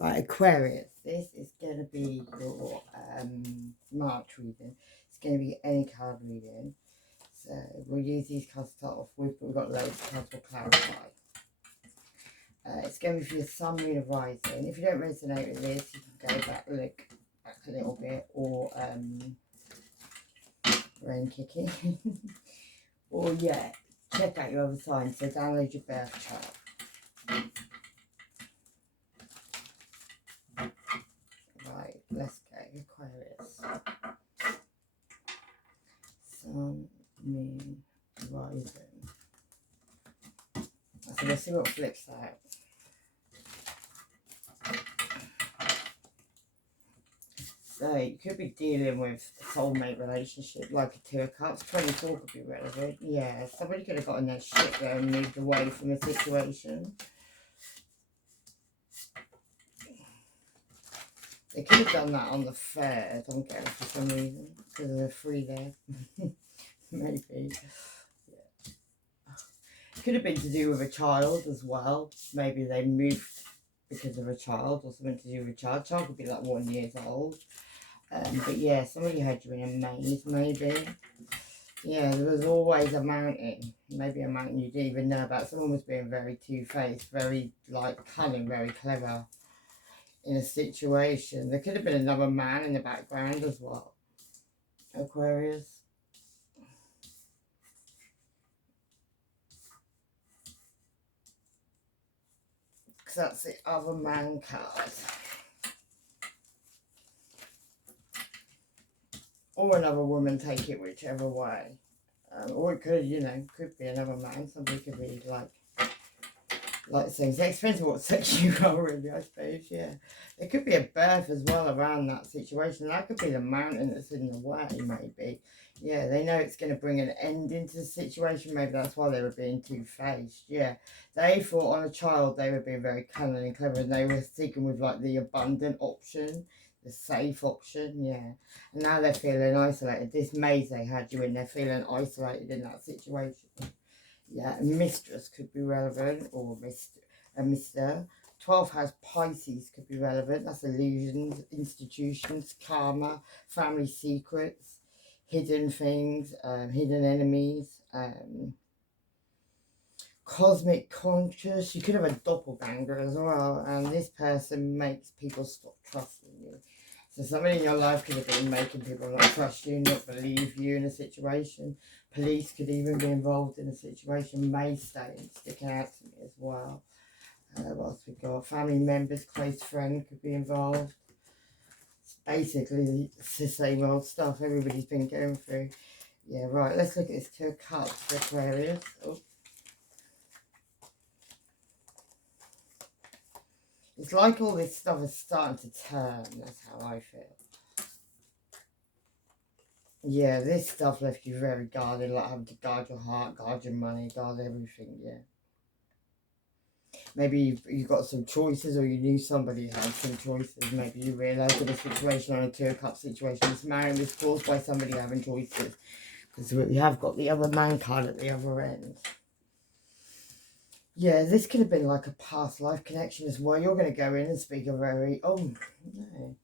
Right, Aquarius, this is going to be your March reading. It's going to be any card reading. So we'll use these cards to start off with, but we've got loads of cards we'll clarify. It's going to be for your Sun, Moon, or Rising. If you don't resonate with this, you can go back, look back a little bit, or rain kicking. Or yeah, check out your other signs. So download your birth chart. Right, let's go. Aquarius. Sun, Moon, Rising. So let's see what flips out. So you could be dealing with a soulmate relationship, like a Two of Cups. 24 could be relevant. Yeah, somebody could have gotten their shit there and moved away from the situation. They could have done that on the 3rd, I'm getting for some reason, because of the 3 there. Maybe. Yeah. Could have been to do with a child as well. Maybe they moved because of a child, or something to do with a child. Child could be like 1 year old. But yeah, somebody had you in a maze, maybe. Yeah, there was always a mountain. Maybe a mountain you didn't even know about. Someone was being very two-faced, very, like, cunning, very clever in a situation. There could have been another man in the background as well. Aquarius. Because that's the other man card. Or another woman, take it whichever way. Or it could, you know, could be another man. Somebody could be like same sex. Depends on what sex you are, really, I suppose, yeah. There could be a birth as well around that situation. That could be the mountain that's in the way, maybe. Yeah, they know it's going to bring an end into the situation. Maybe that's why they were being two-faced, yeah. They thought on a child they were being very cunning and clever, and they were sticking with, like, the abundant option. The safe option, yeah. And now they're feeling isolated. This maze they had you in, they're feeling isolated in that situation. Yeah, a mistress could be relevant, or a mister. 12th house Pisces could be relevant. That's illusions, institutions, karma, family secrets, hidden things, hidden enemies, cosmic conscious. You could have a doppelganger as well, and this person makes people stop trusting you. So somebody in your life could have been making people not trust you, not believe you in a situation. Police could even be involved in a situation. May stay sticking out to me as well. What else we got? Family members, close friend could be involved. It's basically it's the same old stuff everybody's been going through. Yeah, right. Let's look at this 2 of Cups for Aquarius. Oh. It's like all this stuff is starting to turn. That's how I feel. Yeah, this stuff left you very guarded, like having to guard your heart, guard your money, guard everything, yeah. Maybe you got some choices, or you knew somebody had some choices. Maybe you realised in a situation, on a 2 of Cups situation, this marriage was caused by somebody having choices. Because we have got the other man card at the other end. Yeah, this could have been like a past life connection as well. You're going to go in and speak a very, oh, no.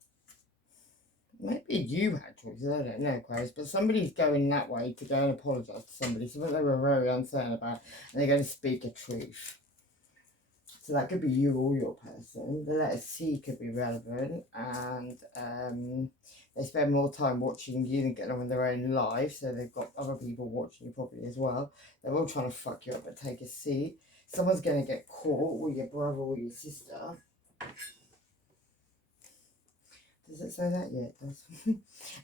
Maybe you had choices, I don't know, Aquarius, but somebody's going that way to go and apologise to somebody, something they were very uncertain about, and they're going to speak a truth. So that could be you or your person. The letter C could be relevant, and they spend more time watching you than getting on with their own life, so they've got other people watching you probably as well. They're all trying to fuck you up, but take a seat. Someone's going to get caught, or your brother or your sister. Does it say that? Yeah, it does.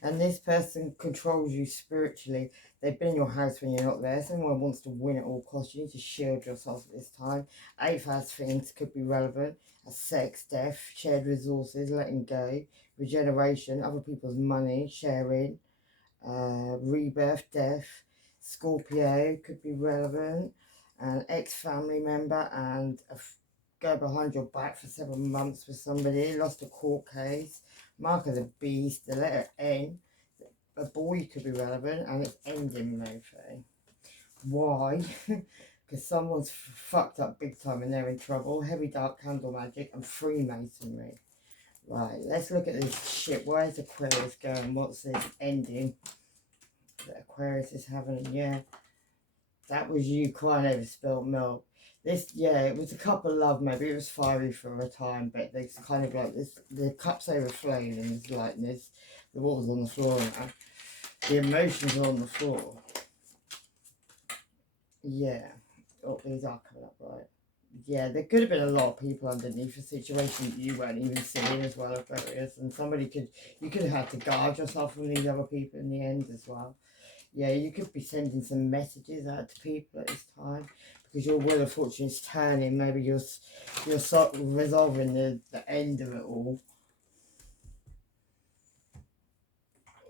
And this person controls you spiritually. They've been in your house when you're not there. Someone wants to win at all costs. You need to shield yourself at this time. 8th house things could be relevant. As sex, death, shared resources, letting go, regeneration, other people's money, sharing, rebirth, death. Scorpio could be relevant. An ex-family member, and go behind your back for 7 months with somebody. Lost a court case. Mark of the beast, the letter N. A boy could be relevant, and it's ending, Mofo. Why? because someone's fucked up big time and they're in trouble. Heavy dark candle magic and Freemasonry. Right, let's look at this shit. Where's Aquarius going? What's this ending that Aquarius is having? Yeah, that was you crying over spilt milk. This, yeah, it was a cup of love. Maybe it was fiery for a time, but there's kind of like this. The cup's overflowing and there's like this. The water's on the floor now. The emotions are on the floor. Yeah. Oh, these are coming up right. Yeah, there could have been a lot of people underneath a situation that you weren't even seeing as well, Aquarius, and you could have had to guard yourself from these other people in the end as well. Yeah, you could be sending some messages out to people at this time because your wheel of fortune is turning. Maybe you're resolving the end of it all.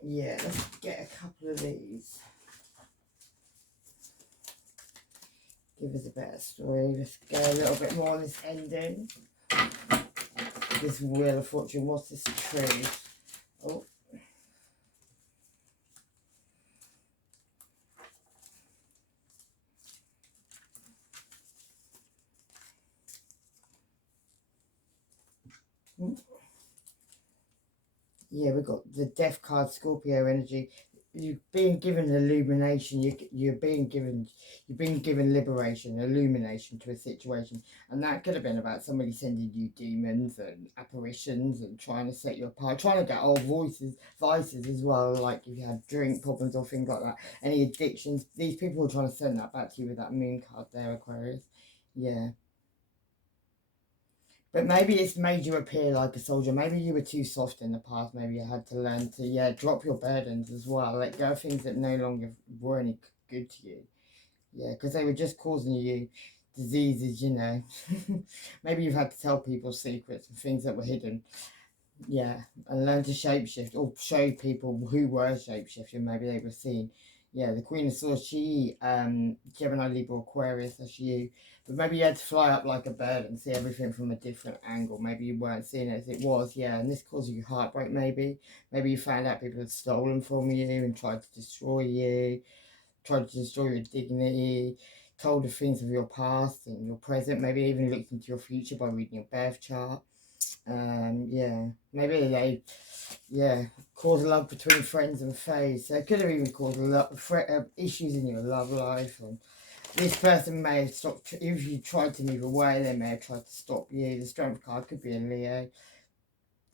Yeah, let's get a couple of these. Give us a better story. Let's go a little bit more on this ending. This wheel of fortune. What's this truth? Oh. Yeah, we've got the death card, Scorpio energy. You've been given illumination. You've been given liberation, illumination to a situation, and that could have been about somebody sending you demons and apparitions and trying to set you apart, trying to get old vices as well, like if you had drink problems or things like that, any addictions. These people are trying to send that back to you with that moon card there, Aquarius. Yeah. But maybe it's made you appear like a soldier. Maybe you were too soft in the past. Maybe you had to learn to, yeah, drop your burdens as well. Let go of things that no longer were any good to you. Yeah, because they were just causing you diseases, you know. Maybe you've had to tell people secrets and things that were hidden. Yeah, and learn to shapeshift or show people who were shapeshifting. Maybe they were seen. Yeah, the Queen of Swords, she, Gemini, Libra, Aquarius, that's you. But maybe you had to fly up like a bird and see everything from a different angle. Maybe you weren't seeing it as it was, yeah. And this caused you heartbreak, maybe. Maybe you found out people had stolen from you and tried to destroy you, tried to destroy your dignity, told of things of your past and your present. Maybe even looked into your future by reading your birth chart. Yeah, maybe they, yeah, cause love between friends and foes. So it could have even caused issues in your love life. And this person may have stopped, if you tried to move away, they may have tried to stop you. The strength card could be a Leo.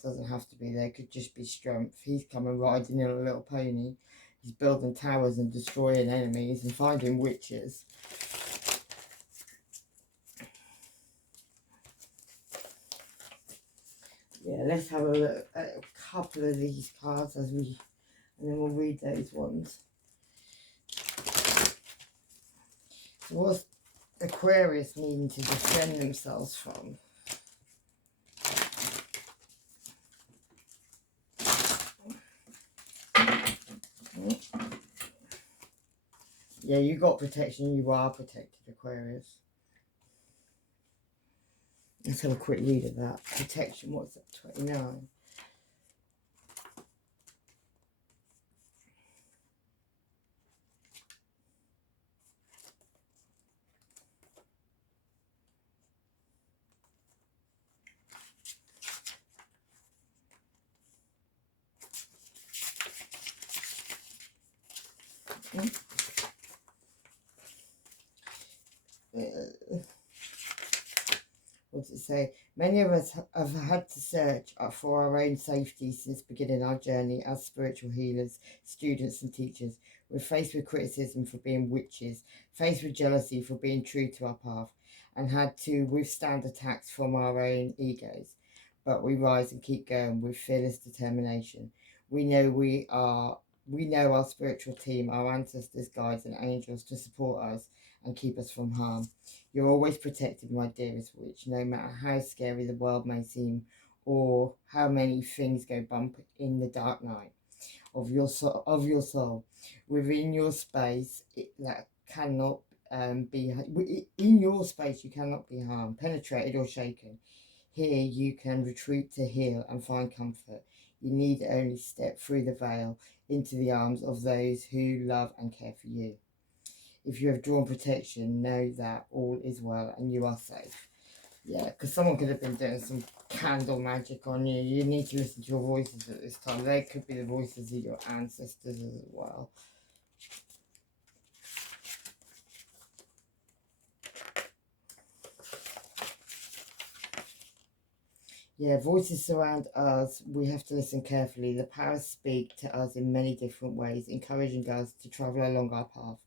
Doesn't have to be there, could just be strength. He's coming riding in a little pony. He's building towers and destroying enemies and finding witches. Yeah, let's have a look at a couple of these cards and then we'll read those ones. So what's Aquarius needing to defend themselves from? Yeah, you got protection. You are protected, Aquarius. Let's have a quick read of that. Protection, what's that? 29. What's it say? Many of us have had to search for our own safety since beginning our journey as spiritual healers, students and teachers. We're faced with criticism for being witches, faced with jealousy for being true to our path, and had to withstand attacks from our own egos. But we rise and keep going with fearless determination. We know our spiritual team, our ancestors, guides and angels to support us and keep us from harm. You're always protected, my dearest witch, no matter how scary the world may seem or how many things go bump in the dark night of your soul. Within your space, that cannot be in your space. You cannot be harmed, penetrated or shaken. Here you can retreat to heal and find comfort. You need only step through the veil into the arms of those who love and care for you. If you have drawn protection, know that all is well and you are safe. Yeah, because someone could have been doing some candle magic on you. You need to listen to your voices at this time. They could be the voices of your ancestors as well. Yeah, voices surround us. We have to listen carefully. The powers speak to us in many different ways, encouraging us to travel along our path.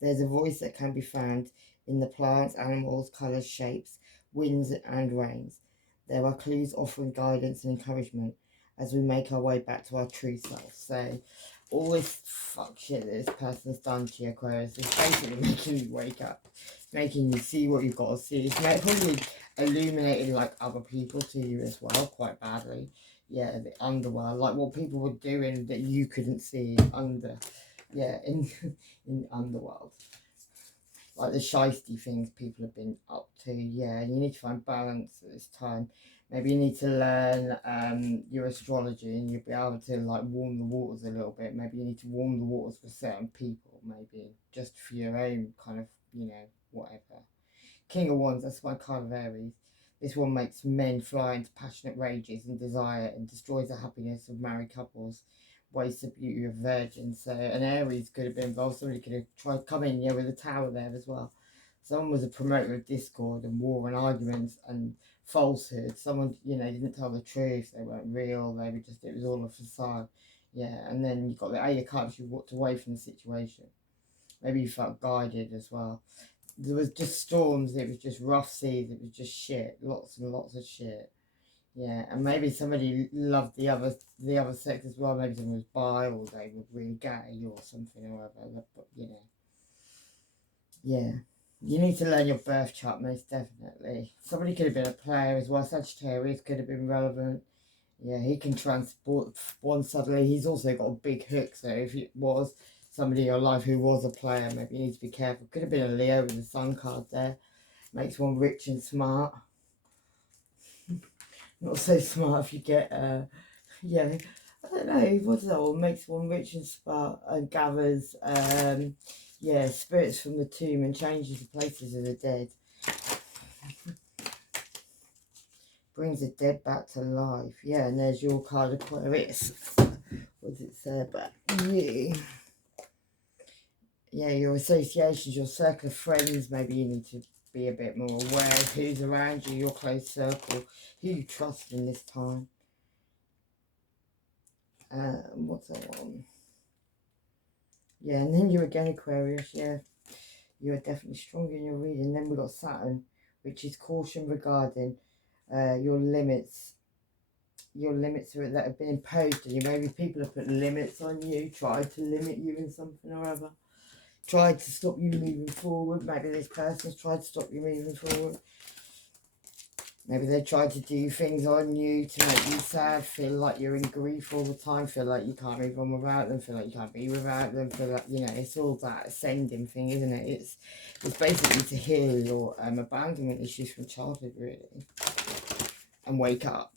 There's a voice that can be found in the plants, animals, colours, shapes, winds and rains. There are clues offering guidance and encouragement as we make our way back to our true self. So all this fuck shit that this person's done to you, Aquarius, is basically making you wake up. It's making you see what you've got to see. It's probably illuminating like other people to you as well, quite badly. Yeah, the underworld, like what people were doing that you couldn't see under, yeah, in in underworld, like the shiesty things people have been up to. Yeah, and you need to find balance at this time. Maybe you need to learn your astrology, and you'll be able to like warm the waters a little bit. Maybe you need to warm the waters for certain people, maybe just for your own kind of, you know, whatever. King of Wands, that's my card of Aries. This one makes men fly into passionate rages and desire and destroys the happiness of married couples, wastes the beauty of virgins. So an Aries could have been involved. Somebody could have tried to come in, yeah, with a tower there as well. Someone was a promoter of discord and war and arguments and falsehood. Someone, you know, didn't tell the truth. They weren't real. They were just, it was all a facade. Yeah, and then you've got the Eight of Cups. You walked away from the situation. Maybe you felt guided as well. There was just storms, it was just rough seas, it was just shit, lots and lots of shit. Yeah, and maybe somebody loved the other sex as well. Maybe someone was bi or they were really gay or something or whatever. But you know, yeah, you need to learn your birth chart most definitely. Somebody could have been a player as well. Sagittarius could have been relevant. Yeah, he can transport one suddenly. He's also got a big hook, so if it was somebody in your life who was a player, maybe you need to be careful. Could have been a Leo with the Sun card there. Makes one rich and smart. Not so smart if you get, yeah, I don't know, what does that all? Makes one rich and smart and gathers, yeah, spirits from the tomb and changes the places of the dead. Brings the dead back to life. Yeah, and there's your card, Aquarius. What does it say about you? Yeah, your associations, your circle of friends, maybe you need to be a bit more aware of who's around you, your close circle, who you trust in this time. What's that one? Yeah, and then you again, Aquarius, yeah. You are definitely strong in your reading. Then we've got Saturn, which is caution regarding your limits. Your limits are, that have been imposed on you. Maybe people have put limits on you, tried to limit you in something or other. Tried to stop you moving forward. Maybe this person's tried to stop you moving forward. Maybe they tried to do things on you to make you sad, feel like you're in grief all the time, feel like you can't move on without them, feel like you can't be without them, feel like, you know, it's all that ascending thing, isn't it? It's basically to heal your abandonment issues from childhood, really, and wake up.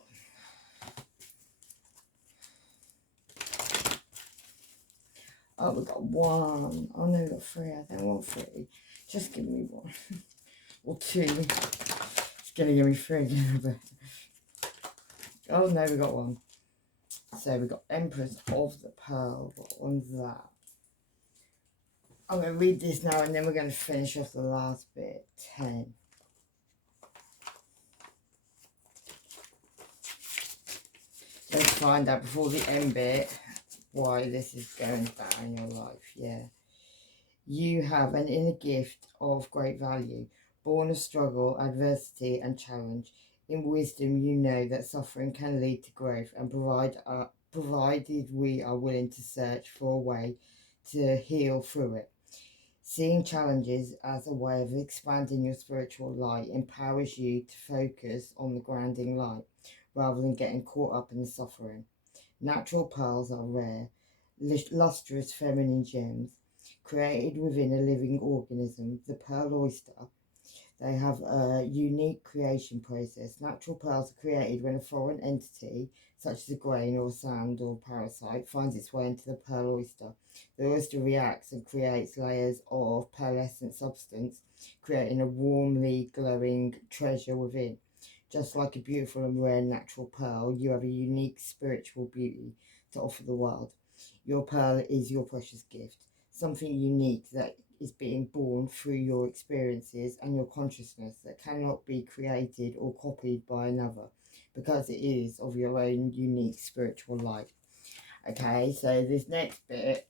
Oh, we've got one. Oh, no, we've got three. I don't want three. Just give me one. Or two. It's going to give me three again. Oh, no, we got one. So we got Empress of the Pearl. What one's that? I'm going to read this now and then we're going to finish off the last bit. 10. Let's find out before the end bit why this is going down in your life. Yeah. You have an inner gift of great value, born of struggle, adversity and challenge. In wisdom, you know that suffering can lead to growth and provided we are willing to search for a way to heal through it. Seeing challenges as a way of expanding your spiritual light empowers you to focus on the grounding light rather than getting caught up in the suffering. Natural pearls are rare, lustrous feminine gems created within a living organism, the pearl oyster. They have a unique creation process. Natural pearls are created when a foreign entity, such as a grain or sand or parasite, finds its way into the pearl oyster. The oyster reacts and creates layers of pearlescent substance, creating a warmly glowing treasure within. Just like a beautiful and rare natural pearl, you have a unique spiritual beauty to offer the world. Your pearl is your precious gift, something unique that is being born through your experiences and your consciousness that cannot be created or copied by another because it is of your own unique spiritual light. Okay, so this next bit,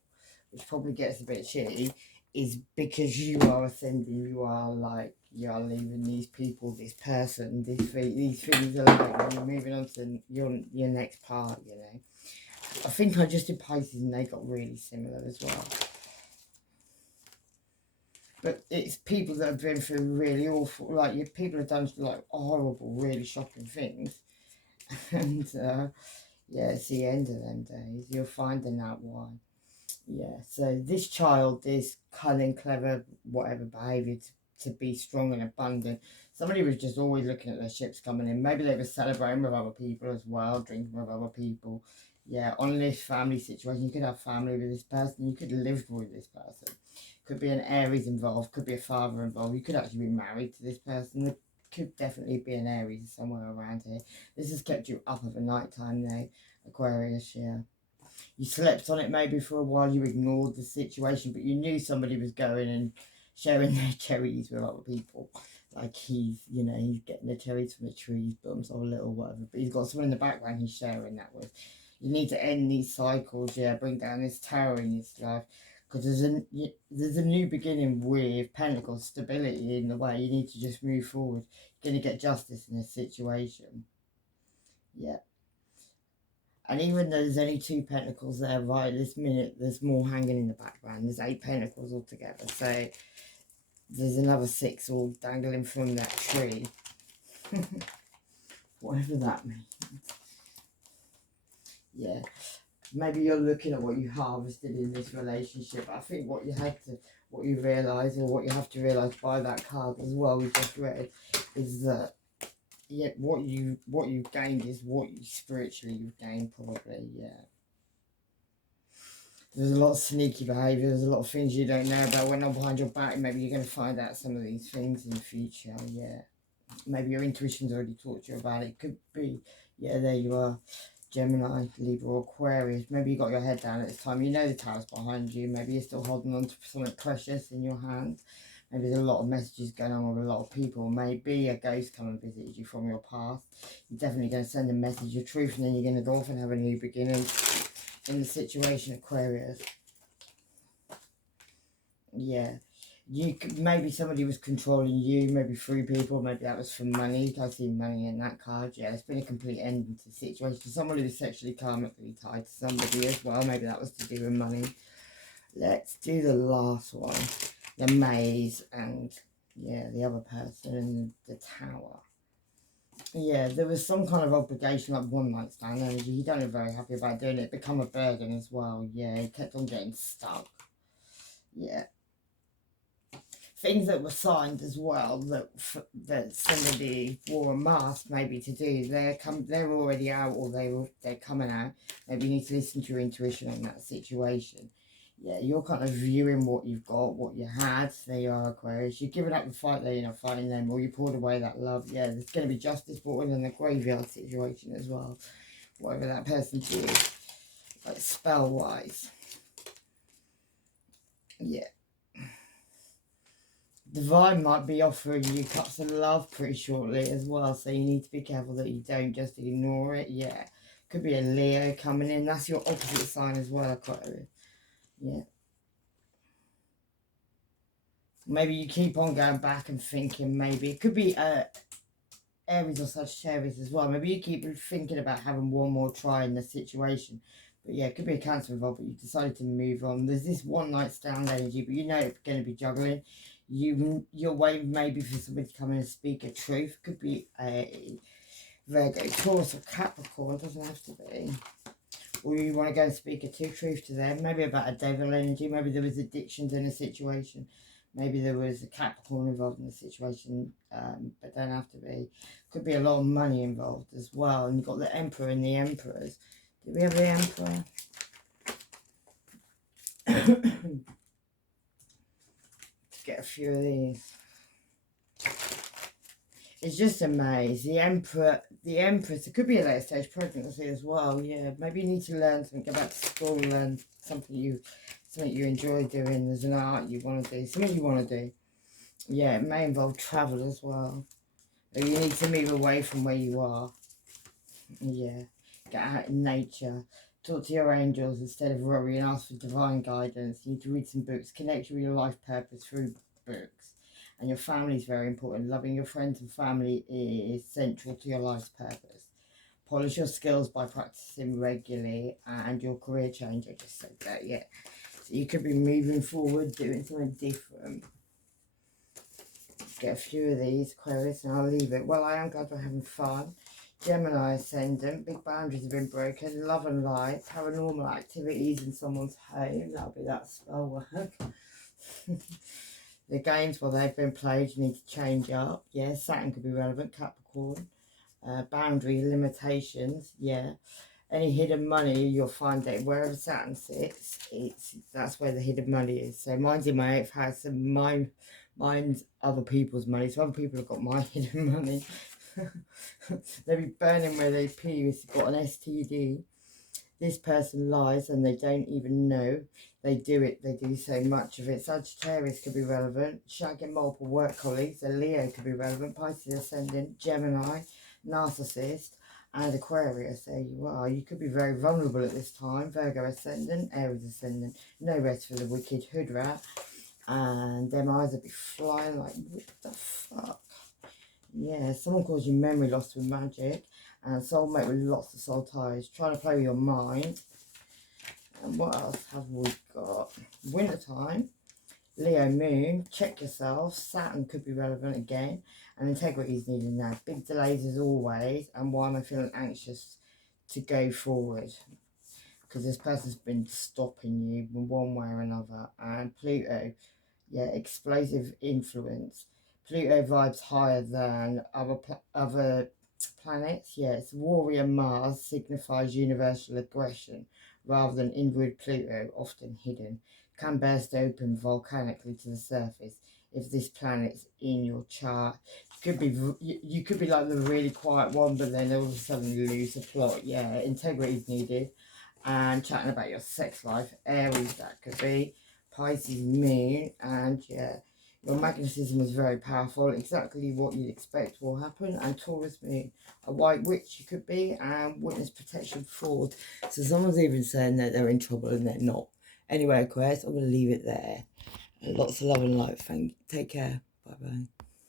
which probably gets a bit shitty, is because you are ascending, you are like, you are leaving these people, this person, these things alone, and you're moving on to your next part, you know. I think I just did Pisces and they got really similar as well. But it's people that have been through really awful, like people have done like horrible, really shocking things. And yeah, it's the end of them days. You're finding out why. Yeah, so this child, this cunning, clever, whatever behaviour to be strong and abundant. Somebody was just always looking at their ships coming in. Maybe they were celebrating with other people as well, drinking with other people. Yeah, on this family situation, you could have family with this person. You could live with this person. Could be an Aries involved. Could be a father involved. You could actually be married to this person. There could definitely be an Aries somewhere around here. This has kept you up at the night time though, Aquarius, yeah. You slept on it maybe for a while, you ignored the situation, but you knew somebody was going and sharing their cherries with other people. Like he's getting the cherries from the trees, but I'm so little, whatever. But he's got someone in the background he's sharing that with. You need to end these cycles, yeah, bring down this tower in this life. Because there's a new beginning with Pentacles, stability in the way. You need to just move forward. You're going to get justice in this situation. Yeah. And even though there's only 2 pentacles there right this minute, there's more hanging in the background. There's 8 pentacles altogether. So there's another 6 all dangling from that tree. Whatever that means. Yeah. Maybe you're looking at what you harvested in this relationship. I think what you realise, or what you have to realise by that card as well we just read, is that yeah, what you've gained is what you spiritually you've gained, probably, yeah. There's a lot of sneaky behaviour, there's a lot of things you don't know about, went on behind your back. Maybe you're going to find out some of these things in the future, yeah. Maybe your intuition's already taught you about it. Could be, yeah, there you are. Gemini, Libra, Aquarius. Maybe you got your head down at this time. You know the tower's behind you. Maybe you're still holding on to something precious in your hand. Maybe there's a lot of messages going on with a lot of people. Maybe a ghost come and visited you from your past. You're definitely going to send a message of truth, and then you're going to go off and have a new beginning in the situation, Aquarius. Yeah. Maybe somebody was controlling you, maybe 3 people, maybe that was for money. I see money in that card. Yeah, it's been a complete ending to the situation. Someone who was sexually karmically tied to somebody as well. Maybe that was to do with money. Let's do the last one. The maze and, yeah, the other person and the tower. Yeah, there was some kind of obligation, like one night stand energy. He don't look very happy about doing it. Become a burden as well. Yeah, he kept on getting stuck. Yeah. Things that were signed as well that somebody wore a mask maybe to do. They're already out, or they're coming out. Maybe you need to listen to your intuition on that situation. Yeah, you're kind of viewing what you've got, what you had. There you are, Aquarius. You're giving up the fight there, you're not fighting them, or you poured away that love. Yeah, there's going to be justice brought in the graveyard situation as well. Whatever that person did, like spell-wise. Yeah. Divine might be offering you cups of love pretty shortly as well, so you need to be careful that you don't just ignore it. Yeah, could be a Leo coming in. That's your opposite sign as well, Aquarius. Yeah. Maybe you keep on going back and thinking. Maybe it could be Aries or Sagittarius as well. Maybe you keep thinking about having one more try in the situation. But yeah, it could be a Cancer involved, but you decided to move on. There's this one night stand energy, but you know it's going to be juggling. You're waiting maybe for somebody to come in and speak a truth. Could be a Virgo, Taurus or Capricorn. It doesn't have to be. Or you want to go and speak a truth to them. Maybe about a devil energy. Maybe there was addictions in a situation. Maybe there was a Capricorn involved in the situation, but don't have to be. Could be a lot of money involved as well. And you've got the Emperor and the Emperors. Did we have the Emperor? Let's get a few of these. It's just a maze. The Empress, it could be a late stage pregnancy as well, yeah. Maybe you need to learn something, go back to school and learn something you enjoy doing. There's an art you want to do, something you want to do. Yeah, it may involve travel as well. Or you need to move away from where you are. Yeah, get out in nature. Talk to your angels instead of worrying. Ask for divine guidance. You need to read some books. Connect with your life purpose through books. And your family is very important. Loving your friends and family is central to your life's purpose. Polish your skills by practicing regularly, and your career change. I just said that, yeah. So you could be moving forward, doing something different. Let's get a few of these, Aquarius, and I'll leave it. Well, I am glad we're having fun. Gemini ascendant, big boundaries have been broken, love and light, paranormal activities in someone's home. That'll be that spell work. The games, well, they've been played, you need to change up. Yeah, Saturn could be relevant, Capricorn. Boundary limitations, yeah. Any hidden money, you'll find that wherever Saturn sits, that's where the hidden money is. So mine's in my 8th house, and mine's other people's money. So other people have got my hidden money. They'll be burning where they previously got an STD. This person lies and they don't even know they do it. They do so much of it. Sagittarius could be relevant. Shagging multiple work colleagues. A Leo could be relevant. Pisces ascendant. Gemini. Narcissist. And Aquarius. There you are. You could be very vulnerable at this time. Virgo ascendant. Aries ascendant. No rest for the wicked hood rat. And them eyes would be flying like, what the fuck? Yeah, someone calls you memory loss with magic. And soulmate with lots of soul ties. Trying to play with your mind. And what else have we got? Wintertime. Leo moon. Check yourself. Saturn could be relevant again. And integrity is needed now. Big delays as always. And why am I feeling anxious to go forward? Because this person's been stopping you in one way or another. And Pluto. Yeah, explosive influence. Pluto vibes higher than other planets. Yes, warrior Mars signifies universal aggression rather than inward Pluto, often hidden. Can burst open volcanically to the surface if this planet's in your chart. You could be like the really quiet one, but then all of a sudden you lose the plot. Yeah, integrity is needed. And chatting about your sex life. Aries, that could be. Pisces moon, and yeah, your magnetism is very powerful. Exactly what you'd expect will happen. And Taurus moon, a white witch you could be, and witness protection fraud. So someone's even saying that they're in trouble and they're not. Anyway, Aquarius, I'm going to leave it there. Lots of love and light. Take care. Bye bye.